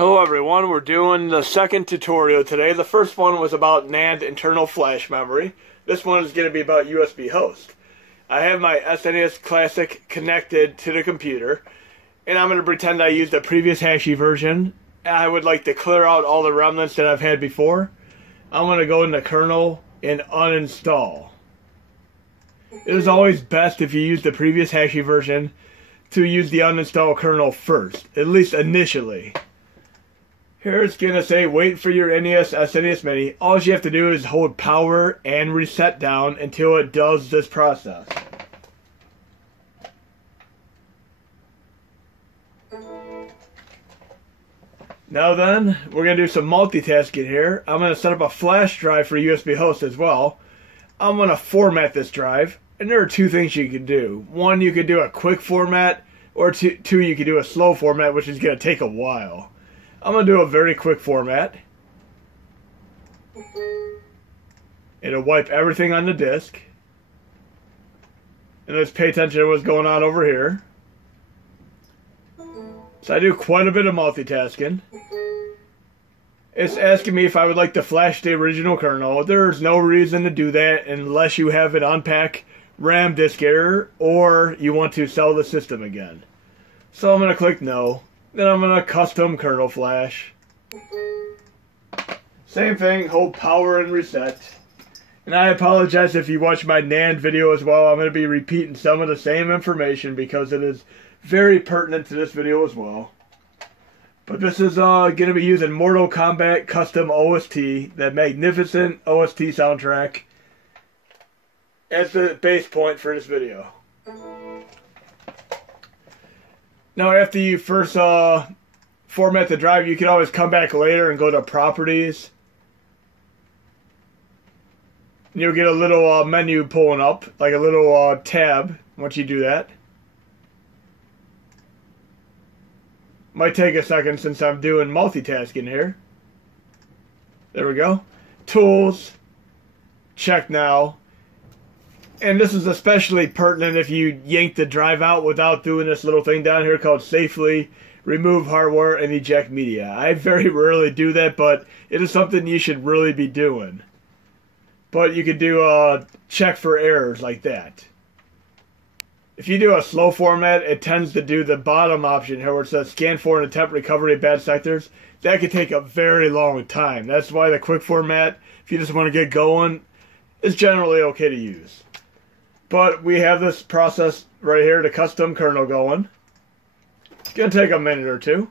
Hello everyone, we're doing the second tutorial today. The first one was about NAND internal flash memory. This one is going to be about USB host. I have my SNES Classic connected to the computer, and I'm going to pretend I used the previous hacci version. I would like to clear out all the remnants that I've had before. I'm going to go into kernel and uninstall. It is always best if you use the previous hacci version to use the uninstall kernel first, at least initially. Here it's going to say wait for your SNES Mini. All you have to do is hold power and reset down until it does this process. Now then, we're going to do some multitasking here. I'm going to set up a flash drive for USB host as well. I'm going to format this drive, and there are two things you can do. One, you could do a quick format, or two, you could do a slow format, which is going to take a while. I'm going to do a very quick format. It'll wipe everything on the disk. And let's pay attention to what's going on over here. So I do quite a bit of multitasking. It's asking me if I would like to flash the original kernel. There's no reason to do that unless you have an unpack RAM disk error or you want to sell the system again. So I'm going to click no. Then I'm going to custom kernel flash. Same thing, hold power and reset. And I apologize if you watch my NAND video as well. I'm going to be repeating some of the same information because it is very pertinent to this video as well. But this is going to be using Mortal Kombat Custom OST, that magnificent OST soundtrack, as the base point for this video. Now after you first format the drive, you can always come back later and go to Properties. And you'll get a little menu pulling up, like a little tab once you do that. Might take a second since I'm doing multitasking here. There we go. Tools. Check now. And this is especially pertinent if you yank the drive out without doing this little thing down here called safely remove hardware and eject media. I very rarely do that, but it is something you should really be doing. But you could do a check for errors like that. If you do a slow format, it tends to do the bottom option here where it says scan for and attempt recovery of bad sectors. That could take a very long time. That's why the quick format, if you just want to get going, is generally okay to use. But we have this process right here, the custom kernel going. It's going to take a minute or two.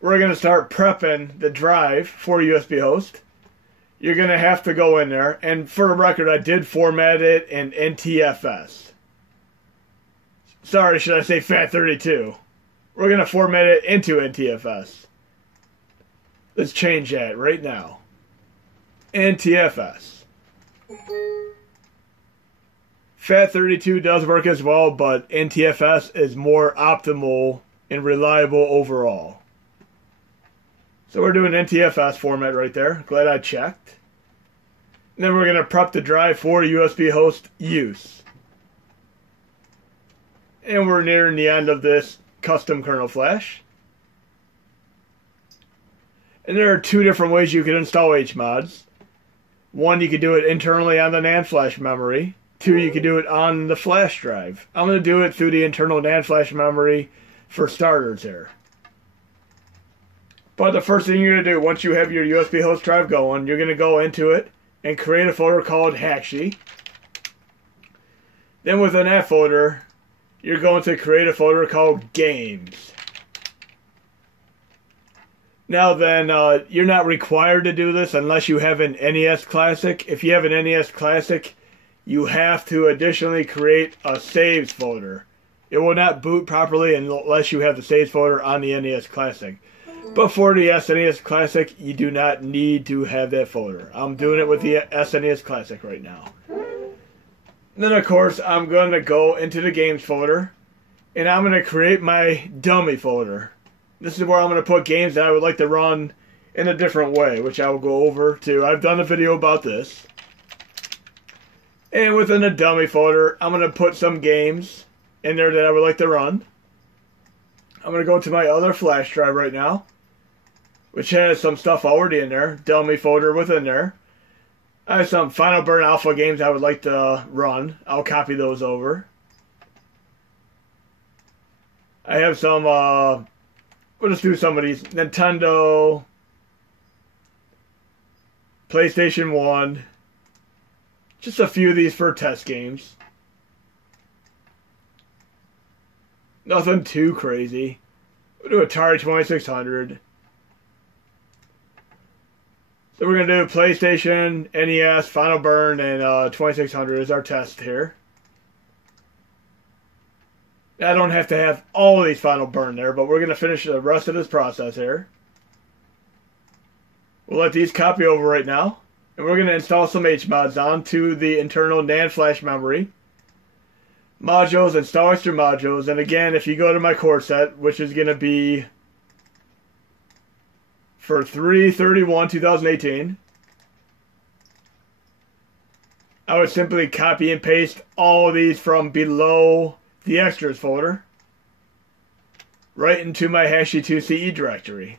We're going to start prepping the drive for USB host. You're going to have to go in there, and for the record, I did format it in NTFS. Sorry, should I say FAT32? We're going to format it into NTFS. Let's change that right now. NTFS. FAT32 does work as well, but NTFS is more optimal and reliable overall. So we're doing NTFS format right there. Glad I checked. And then we're going to prep the drive for USB host use. And we're nearing the end of this custom kernel flash. And there are two different ways you can install HMODs. One, you can do it internally on the NAND flash memory. Two, you can do it on the flash drive. I'm going to do it through the internal NAND flash memory for starters here. But the first thing you're going to do, once you have your USB host drive going, you're going to go into it and create a folder called Hakchi. Then within that folder, you're going to create a folder called Games. Now then, you're not required to do this unless you have an NES Classic. If you have an NES Classic, you have to additionally create a saves folder. It will not boot properly unless you have the saves folder on the NES Classic. But for the SNES Classic, you do not need to have that folder. I'm doing it with the SNES Classic right now. Then, of course, I'm going to go into the games folder, and I'm going to create my dummy folder. This is where I'm going to put games that I would like to run in a different way, which I will go over to. I've done a video about this. And within the dummy folder, I'm going to put some games in there that I would like to run. I'm going to go to my other flash drive right now. which has some stuff already in there. Dummy folder within there. I have some Final Burn Alpha games I would like to run. I'll copy those over. I have some, we'll just do some of these. Nintendo, PlayStation 1. Just a few of these for test games. Nothing too crazy. We'll do Atari 2600. So we're going to do PlayStation, NES, Final Burn, and 2600 is our test here. I don't have to have all of these Final Burn there, but we're going to finish the rest of this process here. We'll let these copy over right now. And we're going to install some HMODs onto the internal NAND flash memory. Modules, install extra modules. And again, if you go to my core set, which is going to be for 3/31/2018, I would simply copy and paste all of these from below the extras folder right into my Hakchi2 CE directory.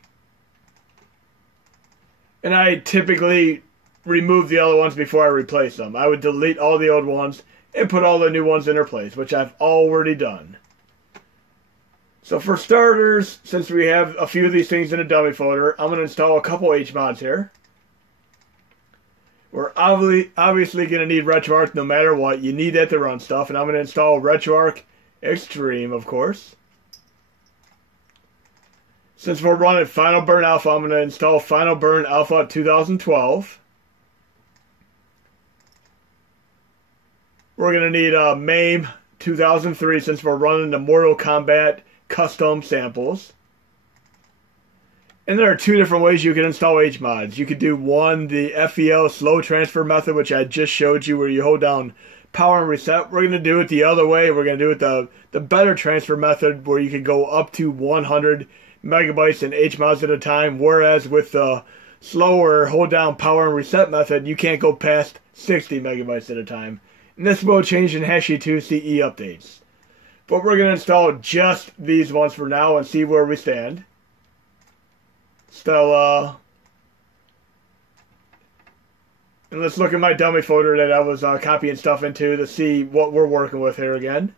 And I typically remove the other ones before I replace them. I would delete all the old ones and put all the new ones in their place, which I've already done. So for starters, since we have a few of these things in a dummy folder, I'm going to install a couple HMODs here. We're obviously going to need RetroArch no matter what. You need that to run stuff, and I'm going to install RetroArch Extreme, of course. Since we're running Final Burn Alpha, I'm going to install Final Burn Alpha 2012. We're going to need MAME 2003 since we're running the Mortal Kombat custom samples. And there are two different ways you can install HMODs. You could do one, the FEL slow transfer method, which I just showed you, where you hold down power and reset. We're going to do it the other way. We're going to do it the better transfer method, where you can go up to 100 megabytes in HMODs at a time, whereas with the slower hold down power and reset method, you can't go past 60 megabytes at a time. And this will change in Hakchi2 CE updates. But we're going to install just these ones for now and see where we stand. Stella. And let's look at my dummy folder that I was copying stuff into to see what we're working with here again.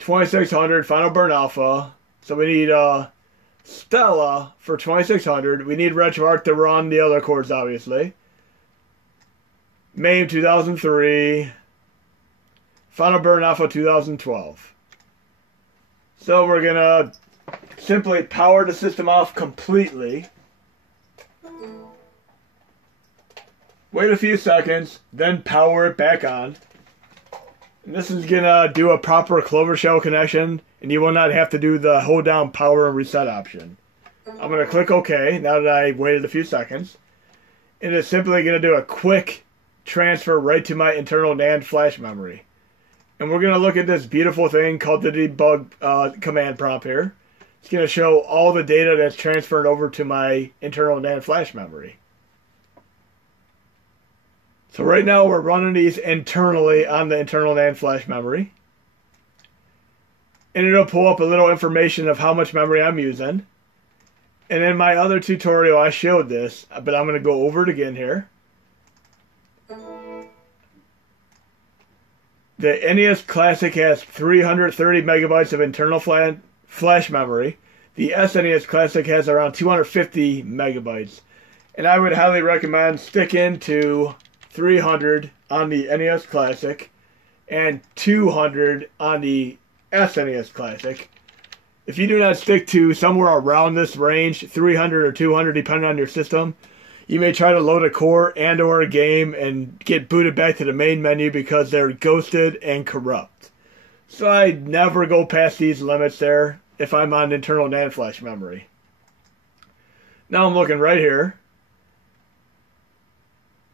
2600 Final Burn Alpha. So we need Stella for 2600. We need RetroArch to run the other cores, obviously. MAME 2003. Final Burn Alpha 2012. So we're going to simply power the system off completely. Wait a few seconds, then power it back on. And this is going to do a proper Clover Shell connection, and you will not have to do the hold down power and reset option. I'm going to click OK now that I waited a few seconds. And it's simply going to do a quick transfer right to my internal NAND flash memory. And we're going to look at this beautiful thing called the debug command prompt here. It's going to show all the data that's transferred over to my internal NAND flash memory. So right now we're running these internally on the internal NAND flash memory. And it'll pull up a little information of how much memory I'm using. And in my other tutorial I showed this, but I'm going to go over it again here. The NES Classic has 330 megabytes of internal flash memory. The SNES Classic has around 250 megabytes. And I would highly recommend sticking to 300 on the NES Classic and 200 on the SNES Classic. If you do not stick to somewhere around this range, 300 or 200 depending on your system, you may try to load a core and or a game and get booted back to the main menu because they're ghosted and corrupt. So I never go past these limits there if I'm on internal NAND flash memory. Now I'm looking right here.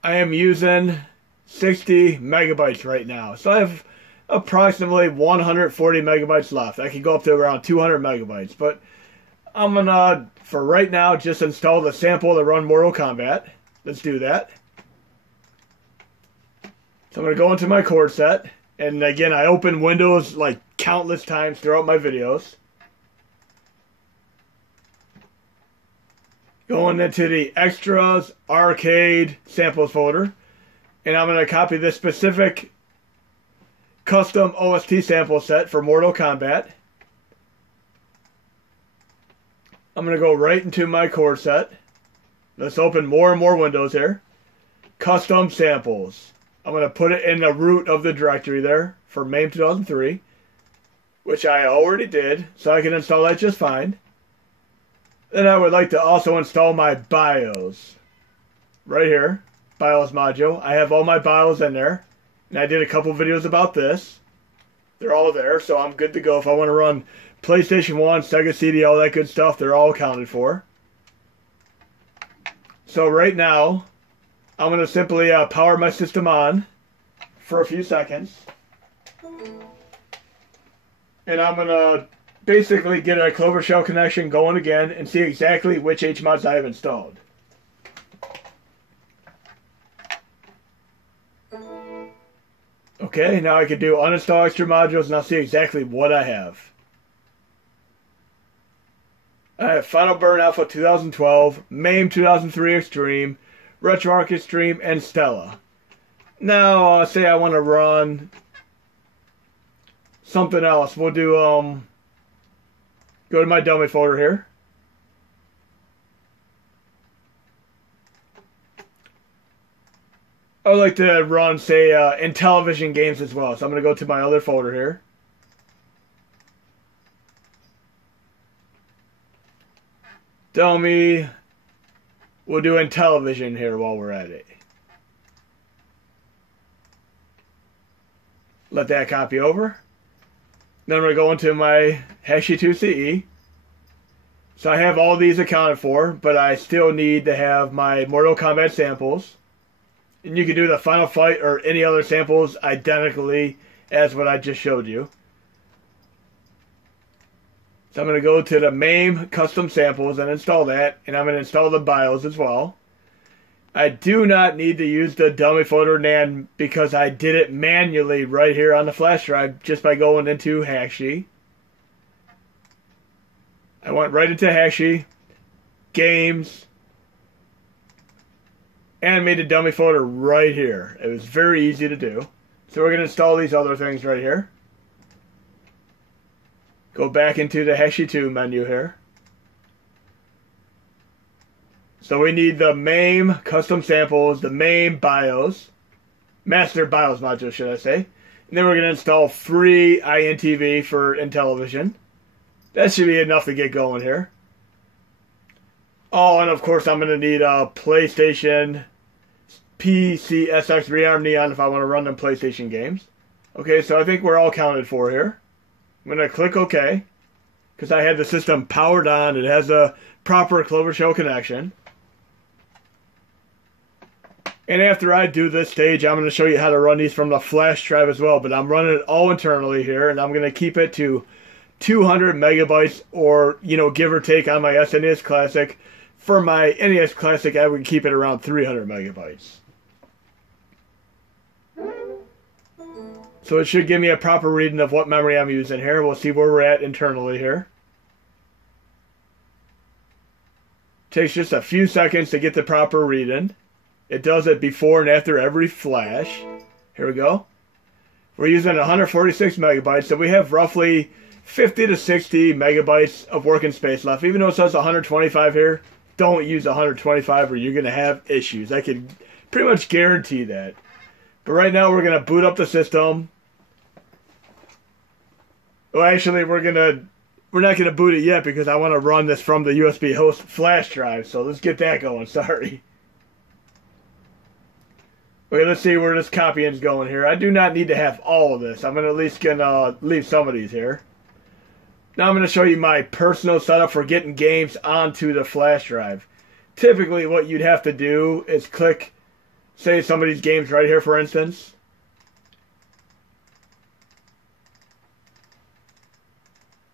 I am using 60 megabytes right now. So I have approximately 140 megabytes left. I could go up to around 200 megabytes. But I'm going to, for right now, just install the sample to run Mortal Kombat. Let's do that. So I'm going to go into my core set. And again, I open Windows like countless times throughout my videos. Going into the Extras Arcade Samples folder. And I'm going to copy this specific custom OST sample set for Mortal Kombat. I'm going to go right into my core set. Let's open more and more windows here. Custom samples. I'm going to put it in the root of the directory there for MAME 2003, which I already did, so I can install that just fine. Then I would like to also install my BIOS. Right here, BIOS module. I have all my BIOS in there, and I did a couple videos about this. They're all there, so I'm good to go. If I want to run PlayStation 1, Sega CD, all that good stuff, they're all accounted for. So right now, I'm going to simply power my system on for a few seconds. And I'm going to basically get a Clover Shell connection going again and see exactly which HMODs I have installed. Okay, now I can do uninstall extra modules and I'll see exactly what I have. I have Final Burn Alpha 2012, MAME 2003 Extreme, RetroArch Extreme, and Stella. Now, say I want to run something else. We'll do, go to my dummy folder here. I would like to run, say, Intellivision games as well. So I'm going to go to my other folder here. Dummy. We'll do Intellivision here while we're at it. Let that copy over. Then we're going to my Hakchi2 CE. So I have all these accounted for, but I still need to have my Mortal Kombat samples. And you can do the Final Fight or any other samples identically as what I just showed you. So I'm going to go to the MAME custom samples and install that. And I'm going to install the BIOS as well. I do not need to use the dummy folder NAND because I did it manually right here on the flash drive just by going into Hacchi. I went right into Hacchi, Games, and made a dummy folder right here. It was very easy to do. So we're going to install these other things right here. Go back into the Hakchi2 menu here. So we need the MAME custom samples, the MAME BIOS, master BIOS module, should I say. And then we're going to install free INTV for Intellivision. That should be enough to get going here. Oh, and of course I'm going to need a PlayStation PCSX Rearm Neon if I want to run them PlayStation games. Okay, so I think we're all counted for here. I'm going to click OK because I had the system powered on. It has a proper Clover Shell connection. And after I do this stage, I'm going to show you how to run these from the flash drive as well. But I'm running it all internally here, and I'm going to keep it to 200 megabytes or, give or take on my SNES Classic. For my NES Classic, I would keep it around 300 megabytes. So it should give me a proper reading of what memory I'm using here. We'll see where we're at internally here. Takes just a few seconds to get the proper reading. It does it before and after every flash. Here we go. We're using 146 megabytes, so we have roughly 50 to 60 megabytes of working space left. Even though it says 125 here, don't use 125 or you're going to have issues. I can pretty much guarantee that. But right now we're going to boot up the system. Well, actually, we're not going to boot it yet because I want to run this from the USB host flash drive. So let's get that going. Sorry. Okay, let's see where this copying is going here. I do not need to have all of this. I'm going to at least leave some of these here. Now I'm going to show you my personal setup for getting games onto the flash drive. Typically, what you'd have to do is click, say, some of these games right here, for instance.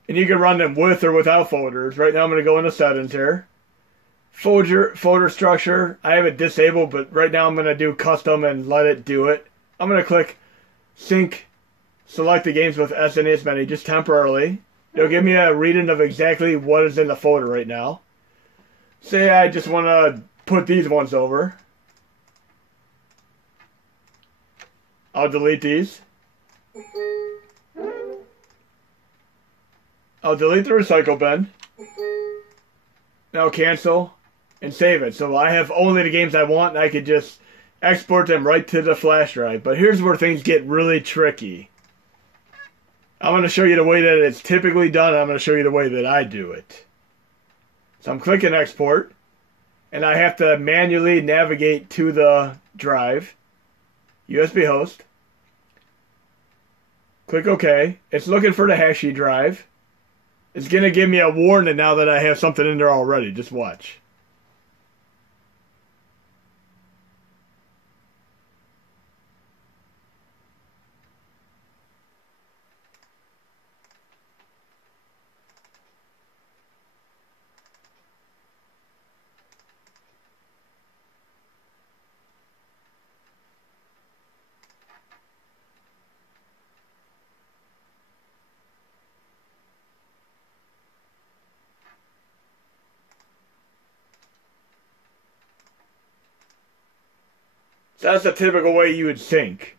And you can run them with or without folders. Right now I'm going to go into settings here. Folder structure, I have it disabled, but right now I'm going to do custom and let it do it. I'm going to click sync, select the games with SNES menu just temporarily. It'll give me a reading of exactly what is in the folder right now. Say I just want to put these ones over. I'll delete these. I'll delete the recycle bin. Now cancel and save it. So I have only the games I want, and I could just export them right to the flash drive. But here's where things get really tricky. I'm going to show you the way that it's typically done. I'm going to show you the way that I do it. So I'm clicking export, and I have to manually navigate to the drive, USB host. Click OK. It's looking for the hacci drive. It's going to give me a warning now that I have something in there already. Just watch. So that's the typical way you would sync.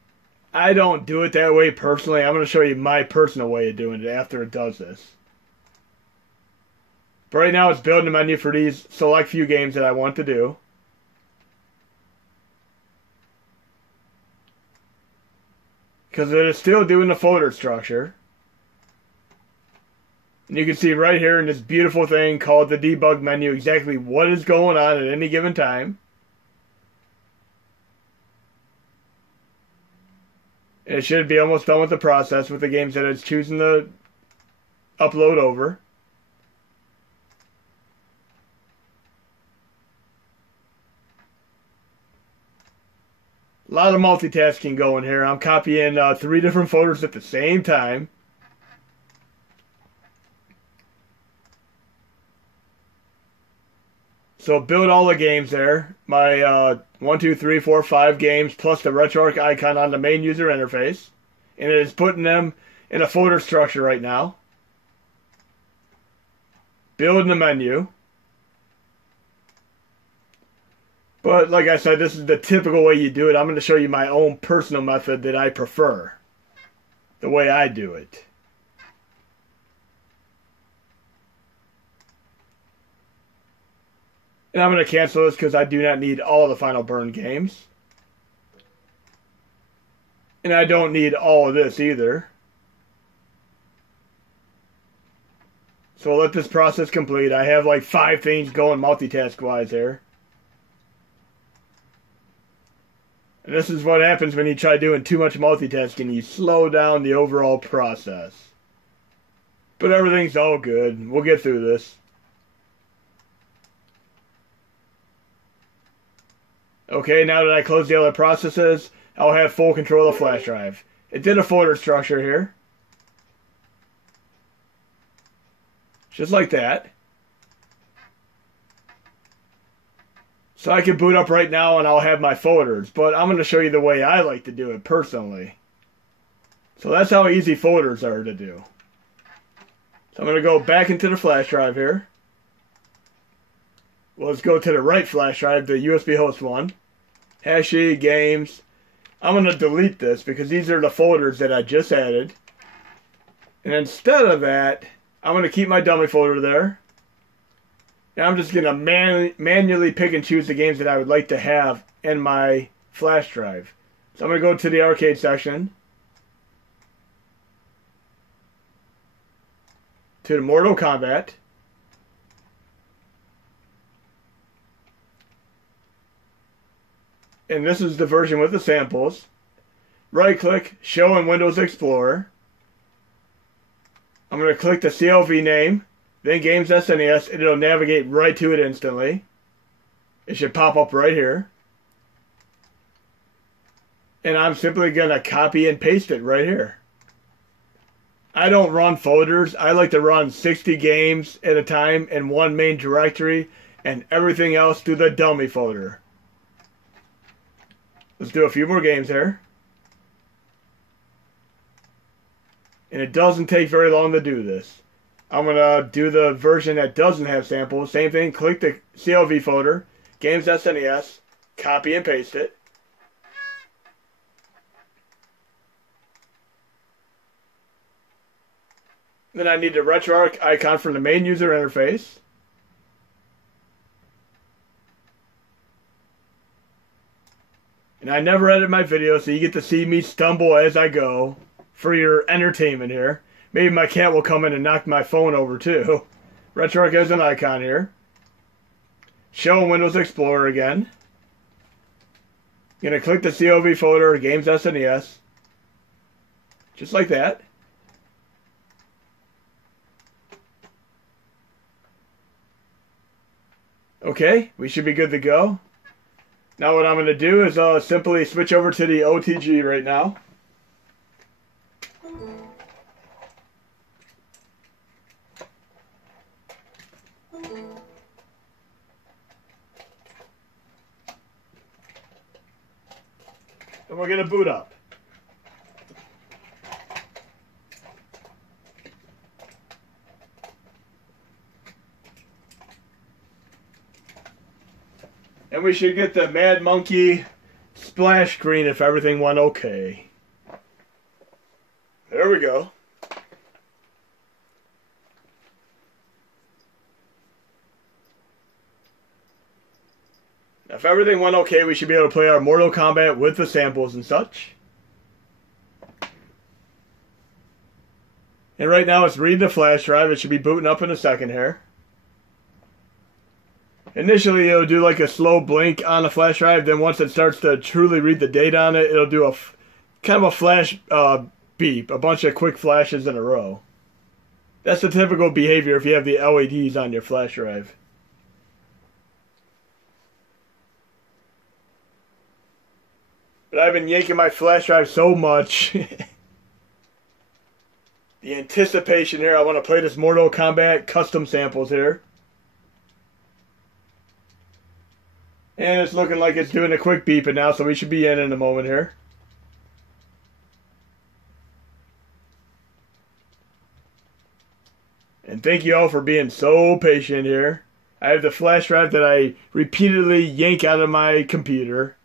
I don't do it that way personally. I'm going to show you my personal way of doing it after it does this. But right now it's building a menu for these select few games that I want to do. Because it is still doing the folder structure. And you can see right here in this beautiful thing called the debug menu exactly what is going on at any given time. It should be almost done with the process with the games that it's choosing to upload over. A lot of multitasking going here. I'm copying 3 different folders at the same time. So build all the games there. My 1, 2, 3, 4, 5 games plus the RetroArch icon on the main user interface. And it is putting them in a folder structure right now. Building the menu. But like I said, this is the typical way you do it. I'm going to show you my own personal method that I prefer. The way I do it. And I'm going to cancel this because I do not need all the Final Burn games. And I don't need all of this either. So I'll let this process complete. I have like 5 things going multitask-wise here. And this is what happens when you try doing too much multitasking. You slow down the overall process. But everything's all good. We'll get through this. Okay, now that I close the other processes, I'll have full control of the flash drive. It did a folder structure here. Just like that. So I can boot up right now and I'll have my folders. But I'm going to show you the way I like to do it personally. So that's how easy folders are to do. So I'm going to go back into the flash drive here. Well, let's go to the right flash drive, the USB host one. Hacci, games. I'm going to delete this because these are the folders that I just added. And instead of that, I'm going to keep my dummy folder there. And I'm just going to manually pick and choose the games that I would like to have in my flash drive. So I'm going to go to the arcade section. To the Mortal Kombat. And this is the version with the samples. Right click, show in Windows Explorer. I'm going to click the CLV name, then Games SNES, and it'll navigate right to it instantly. It should pop up right here. And I'm simply going to copy and paste it right here. I don't run folders. I like to run 60 games at a time in one main directory and everything else through the dummy folder. Let's do a few more games here. And it doesn't take very long to do this. I'm going to do the version that doesn't have samples. Same thing, click the CLV folder, Games SNES, copy and paste it. Then I need the RetroArch icon from the main user interface. And I never edit my videos, so you get to see me stumble as I go for your entertainment here. Maybe my cat will come in and knock my phone over too. RetroArch has an icon here. Show in Windows Explorer again. Gonna click the CLV folder, Games SNES. Just like that. Okay, we should be good to go. Now what I'm going to do is simply switch over to the OTG right now. And we're going to boot up. And we should get the Mad Monkey splash screen if everything went okay. There we go. Now, if everything went okay, we should be able to play our Mortal Kombat with the samples and such. And right now it's reading the flash drive. It should be booting up in a second here. Initially, it'll do like a slow blink on the flash drive. Then once it starts to truly read the data on it, it'll do a kind of a flash beep, a bunch of quick flashes in a row. That's the typical behavior if you have the LEDs on your flash drive. But I've been yanking my flash drive so much. The anticipation here, I want to play this Mortal Kombat custom samples here. And it's looking like it's doing a quick beeping now, so we should be in a moment here. And thank you all for being so patient here. I have the flash drive that I repeatedly yank out of my computer.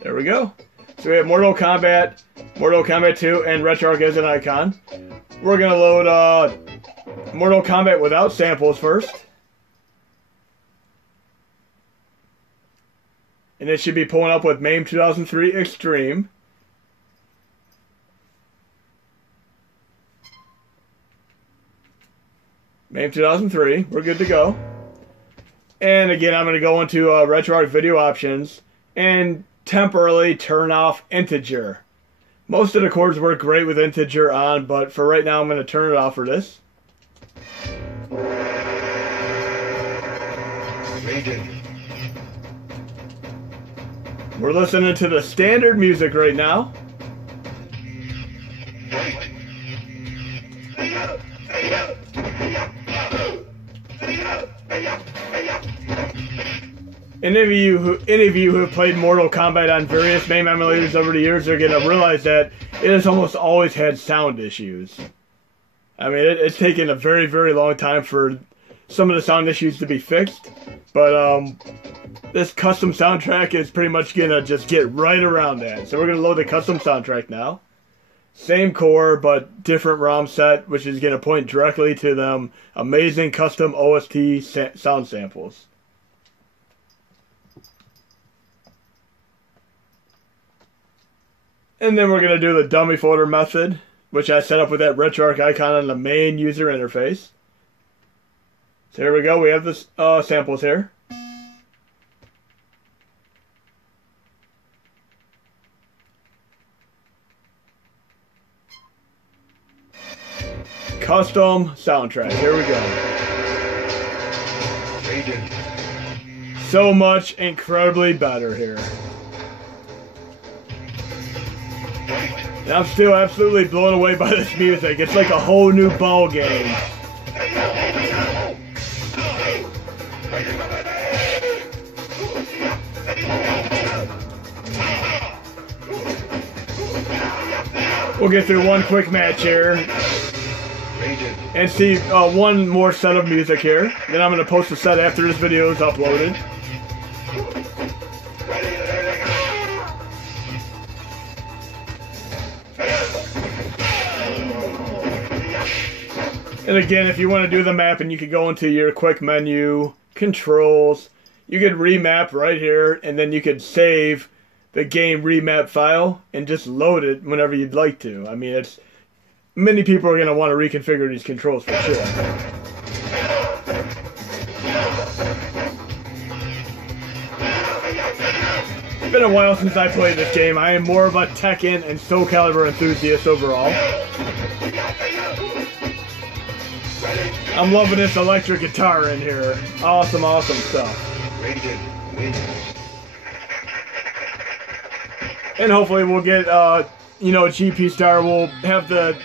There we go. So we have Mortal Kombat 2, and RetroArch as an icon. We're going to load Mortal Kombat without samples first. And it should be pulling up with MAME 2003 Extreme. MAME 2003, we're good to go. And again, I'm going to go into RetroArch video options and temporarily turn off integer. Most of the chords work great with integer on, but for right now I'm going to turn it off for this. We're listening to the standard music right now. Any of you who have played Mortal Kombat on various MAME emulators over the years are going to realize that it has almost always had sound issues. I mean, it's taken a very, very long time for some of the sound issues to be fixed. But this custom soundtrack is pretty much going to just get right around that. So we're going to load the custom soundtrack now. Same core, but different ROM set, which is going to point directly to them amazing custom OST sound samples. And then we're going to do the dummy folder method, which I set up with that RetroArch icon on the main user interface. So here we go. We have the samples here. Custom soundtrack. Here we go. So much incredibly better here. And I'm still absolutely blown away by this music. It's like a whole new ball game. We'll get through one quick match here and see one more set of music here. Then I'm going to post a set after this video is uploaded. And again, if you want to do the mapping, you could go into your quick menu, controls. You could remap right here, and then you could save the game remap file and just load it whenever you'd like to. I mean, it's many people are going to want to reconfigure these controls for sure. It's been a while since I played this game. I am more of a Tekken and Soul Calibur enthusiast overall. I'm loving this electric guitar in here. Awesome, awesome stuff. And hopefully we'll get, you know, gpstar will have the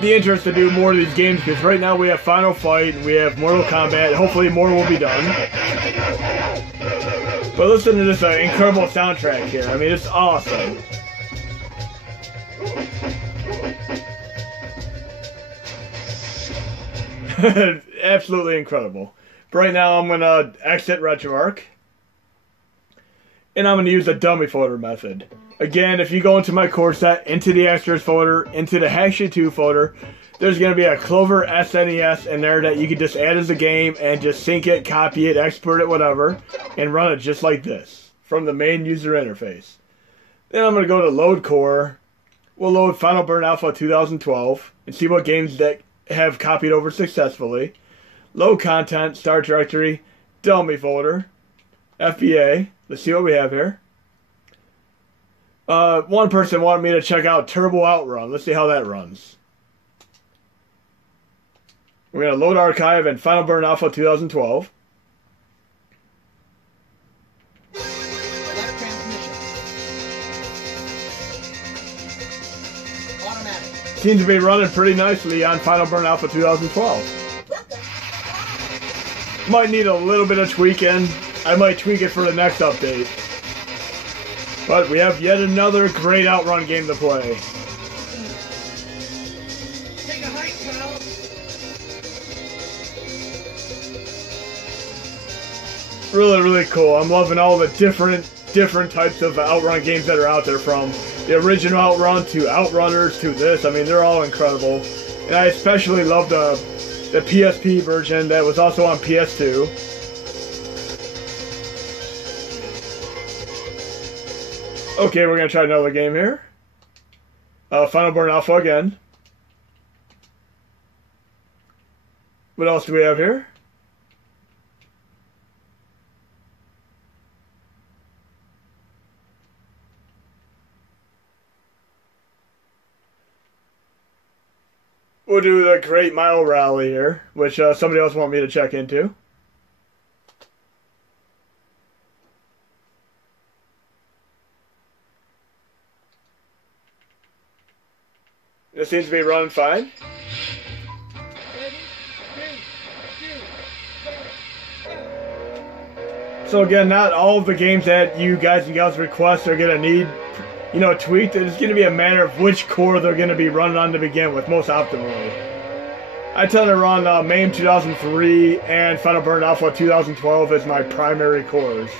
interest to do more of these games, because right now we have Final Fight and we have Mortal Kombat. Hopefully more will be done. But listen to this incredible soundtrack here. I mean, it's awesome. Absolutely incredible. But right now I'm going to exit RetroArch. And I'm going to use the dummy folder method. Again, if you go into my core set, into the extras folder, into the Hakchi2 folder, there's going to be a Clover SNES in there that you can just add as a game and just sync it, copy it, export it, whatever, and run it just like this from the main user interface. Then I'm going to go to Load Core. We'll load Final Burn Alpha 2012 and see what games that have copied over successfully. Load content, start directory, dummy folder, FBA. Let's see what we have here. One person wanted me to check out Turbo OutRun. Let's see how that runs. We're going to load archive and Final Burn Alpha 2012. Seems to be running pretty nicely on Final Burn Alpha 2012. Might need a little bit of tweaking. I might tweak it for the next update. But we have yet another great Outrun game to play. Take a hike, pal. Really, really cool. I'm loving all the different types of Outrun games that are out there, from the original Outrun to Outrunners to this. I mean, they're all incredible. And I especially love the PSP version that was also on PS2. Okay, we're going to try another game here. Final Burn Alpha again. What else do we have here? We'll do the Great Mile Rally here, which somebody else wanted me to check into. It seems to be running fine. So again, not all of the games that you guys and gals request are going to need, you know, tweaked. It's going to be a matter of which core they're going to be running on to begin with, most optimally. I tend to run MAME 2003 and Final Burn Alpha 2012 as my primary cores.